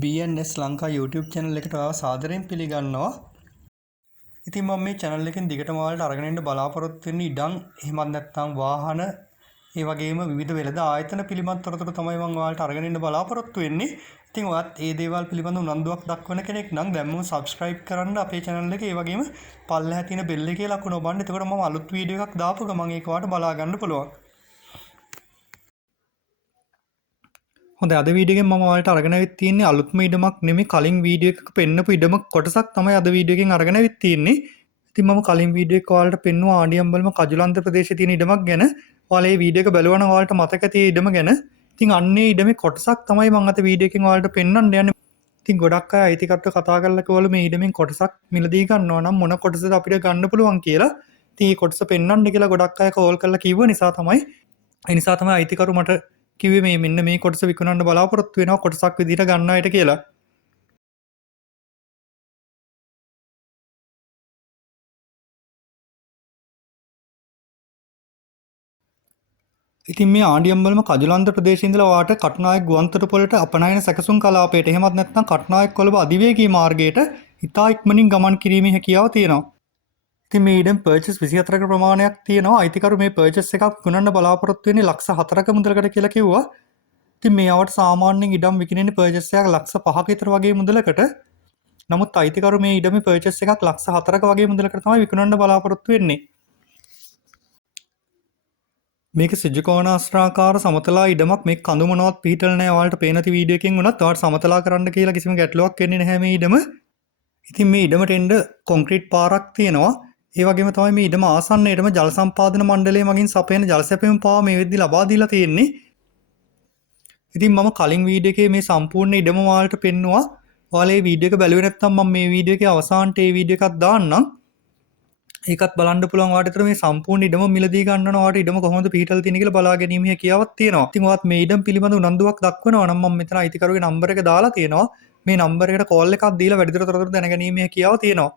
BNS Lanka YouTube channel එකට ඔයාව සාදරයෙන් පිළිගන්නවා. ඉතින් මම මේ channel එකෙන් දිගටම ඔයාලට අරගෙන යන්න බලාපොරොත්තු වෙන්නේ ඉඩම් එහෙමත් නැත්නම් වාහන ඒ වගේම විවිධ වෙළඳ ආයතන පිළිබඳ තොරතුරු තමයි මම ඔයාලට අරගෙන යන්න බලාපොරොත්තු වෙන්නේ. ඉතින් ඔයත් මේ දේවල් පිළිබඳ උනන්දුවක් දක්වන කෙනෙක් නම් දැන්ම subscribe කරන්න අපේ channel එක. ඒ වගේම පල්ලෙහා තියෙන bell එකේ ලකුණ ඔබන්න. එතකොට මම අලුත් වීඩියෝ එකක් දාපු ගමන් ඒක ඔයාලට බලා ගන්න පුළුවන්. හොඳ අද වීඩියෝ එකෙන් මම ඔයාලට අරගෙන ආවිත් තියෙන්නේ අලුත්ම ඉඩමක් නෙමෙයි කලින් වීඩියෝ එකක පෙන්නපු ඉඩම කොටසක් තමයි අද වීඩියෝ එකෙන් අරගෙන ආවිත් තියෙන්නේ. ඉතින් මම කලින් වීඩියෝ එක ඔයාලට පෙන්නුවා ආඩියම්බල්ම කජුලන්ත ප්‍රදේශයේ තියෙන ඉඩමක් ගැන. ඔයාලා මේ වීඩියෝ එක බලුවා නම් ඔයාලට මතක ඇති ඉඩම ගැන. ඉතින් අන්නේ ඉඩමේ කොටසක් තමයි මම අද වීඩියෝ එකෙන් ඔයාලට පෙන්වන්න යන්නේ. ඉතින් ගොඩක් අය අයිතිකත්ව කතා කරලා කිව්වලු මේ ඉඩමෙන් කොටසක් මිලදී ගන්නවා නම් මොන කොටසද අපිට ගන්න පුළුවන් කියලා. ඉතින් මේ කොටස පෙන්වන්න කියලා ගොඩක් අය කෝල් කරලා කිව්ව නිසා තමයි අයිතිකරු මට කිව්වේ මේ මෙන්න මේ කොටස විකුණන්න බලාපොරොත්තු වෙනවා කොටසක් විදිහට ගන්න අයට කියලා. ඉතින් මේ ආණ්ඩියම්බලම කජුලන්ත ප්‍රදේශයේ ඉඳලා ඔයාට කටුනායක ගුවන්තොටුපළට අපනයන සැකසුම් කලාපයට එහෙමත් නැත්නම් කටුනායක කොළඹ අධිවේගී මාර්ගයට ඉතා ඉක්මනින් ගමන් කිරීමේ හැකියාව තියෙනවා. ඉතින් මේ ඉඩම් පර්චේස් 24ක ප්‍රමාණයක් තියෙනවා. අයිතිකරු මේ පර්චේස් එකක් විකුණන්න බලාපොරොත්තු වෙන්නේ ලක්ෂ 4ක මුදලකට කියලා කිව්වා. ඉතින් මේ අවට සාමාන්‍යයෙන් ඉඩම් විකිණෙන්නේ පර්චේස් එකක් ලක්ෂ 5ක විතර වගේ මුදලකට. නමුත් අයිතිකරු මේ ඉඩමේ පර්චේස් එකක් ලක්ෂ 4ක වගේ මුදලකට තමයි විකුණන්න බලාපොරොත්තු වෙන්නේ. මේක සිජුකෝණාස්ත්‍රාකාර සමතලා ඉඩමක්. මේ කඳු මොනවත් පිහිටල නැහැ. ඔයාලට පේන නැති වීඩියෝ එකකින් උනත් ඔයාලට සමතලා කරන්න කියලා කිසිම ගැටලුවක් වෙන්නේ නැහැ මේ ඉඩම. ඉතින් මේ ඉඩමට එන්න කොන්ක්‍රීට් පාරක් තියෙනවා. ඒ වගේම තමයි මේ ඉඩම ආසන්නයේටම ජල සම්පාදන මණ්ඩලය මගින් සපයන ජල සැපයුම් පාව මේ වෙද්දි ලබා දීලා තියෙන්නේ. ඉතින් මම කලින් වීඩියෝ එකේ මේ සම්පූර්ණ ඉඩම ඔයාලට පෙන්නුවා. ඔයාලා මේ වීඩියෝ එක බැලුවේ නැත්නම් මම මේ වීඩියෝ එකේ අවසානට මේ වීඩියෝ එකක් දාන්නම්. ඒකත් බලන්න පුළුවන්. ඔයාලට මේ සම්පූර්ණ ඉඩම මිලදී ගන්නවා. ඔයාලට ඉඩම කොහොමද පිහිටලා තියෙන්නේ කියලා බලා ගැනීම හැකියාවක් තියෙනවා. ඉතින් ඔයාත් මේ ඉඩම් පිළිබඳ උනන්දුවක් දක්වනවා නම් මම මෙතන අයිතිකරුගේ නම්බර එක දාලා තියෙනවා. මේ නම්බර එකට කෝල් එකක් දීලා වැඩිදුර තොරතුරු දැනගැනීමේ හැකියාව තියෙනවා.